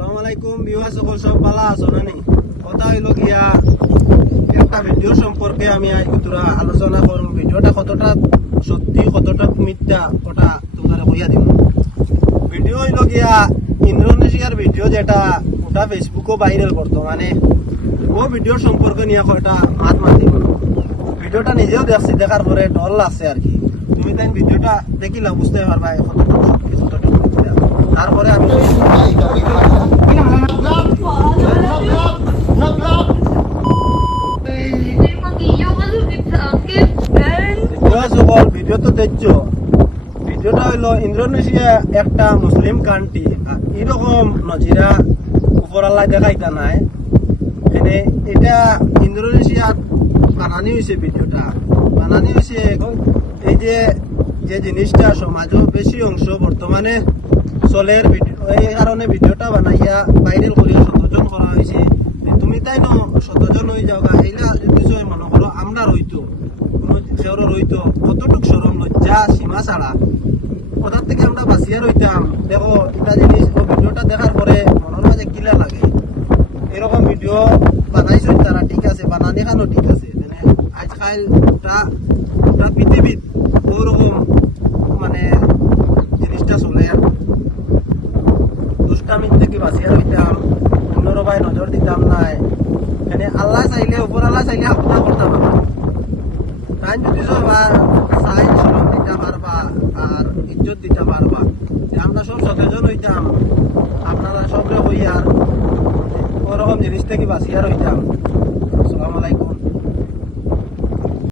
আসসালামু আলাইকুম ভিউয়ার্স, সকল সব ভালো আছো নানি? কথা হইল গিয়া একটা ভিডিও সম্পর্কে আমি আজ তোরা আলোচনা করব। ভিডিওটা কতটা সত্যি কতটা মিথ্যা ওটা তোমরা কইয়া দিব। ভিডিও হইল গিয়া ইন্দোনেশিয়ার ভিডিও, যেটা ওটা ফেসবুকও ভাইরাল করতো, মানে ও ভিডিও সম্পর্কে নিয়ে কয়টা মাত মাতি। ভিডিওটা নিজেও দেখছি, দেখার পরে ডর লাগছে আর কি। তুমি তাই ভিডিওটা দেখিলা বুঝতে পারবা কতটুকু সত্যি কতটুকু মিথ্যা। তারপরে আমি ভিডিও তো দেখছো। ভিডিওটা হইলো ইন্দোনেশিয়া একটা মুসলিম কান্ট্রি, এরকম নজিরা উপর আল্লাহ দেখাইতা নাই। এখানে এটা ইন্দোনেশিয়া বানানি হয়েছে, ভিডিওটা বানানি হয়েছে। এখন এই যে যে জিনিসটা সমাজও বেশি অংশ বর্তমানে চলের ভিডিও, এই কারণে ভিডিওটা বানাইয়া ভাইরাল করিয়া ১৭ করা হয়েছে। তুমি তাই ন ১৭ হয়ে যাও, এইলা বিষয় মনে করো আমরা রইতো কোনো সেওর রইতো, কতটুক সরম লজ্জা সীমা ছাড়া কোথার থেকে আমরা বাঁচিয়া রইতাম। দেখো এটা জিনিস, ভিডিওটা দেখার পরে মনের মাঝে কিলা লাগে। এরকম ভিডিও বানাইছো তারা, ঠিক আছে, বানানি খানো ঠিক আছে, মানে আজকাল ওটা পৃথিবীত ওরকম মানে জিনিসটা চলে। দুষ্টামির থেকে বাঁচিয়া রইতাম, অন্যর ভাই নজর দিতাম নাই। মানে আল্লাহ চাইলে, উপর আল্লাহ চাইলে আপনার করতাম না। তাই যদি চাই সরম দিতে পারবা আর ইজ্জত দিতে পারবা, আমরা সব সচেতন হইতাম, আপনারা সবরে হইয়ার ওরকম জিনিস থেকে বাঁচিয়া রইতাম।